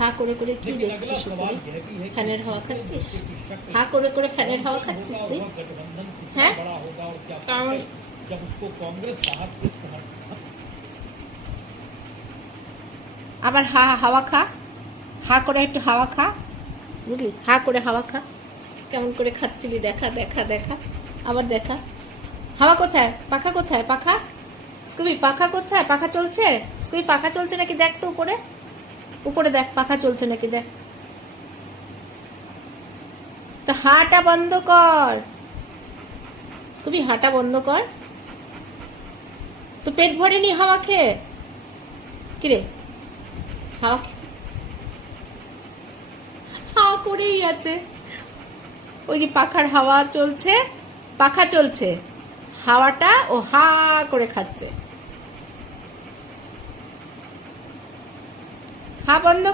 হা করে করে কি দেখছিস? ফ্যানের হাওয়া খাচ্ছিস? হা করে করে ফ্যানের হাওয়া খাচ্ছিস তুই? হ্যাঁ, আবার হা হাওয়া খা, হা করে একটু হাওয়া খা, বুঝলি? হা করে হাওয়া খা, কেমন করে খাচ্ছিলি দেখা দেখা দেখা, আবার দেখা। হাওয়া কোথায়? পাখা কোথায়? পাখা স্কুবি, পাখা কোথায়? পাখা চলছে স্কুবি? পাখা চলছে নাকি দেখ তো, উপরে উপরে দেখ পাখা চলছে নাকি দেখ। তো হাটা বন্ধ কর স্কুবি, হাটা বন্ধ কর। তো পেট ভরেনি হাওয়া খেয়ে? কিরে হাওয়া হাওয়া করেই আছে, ওই যে পাখার হাওয়া চলছে, পাখা চলছে, হাওয়াটা ও হা করে খাচ্ছে। হা বন্ধ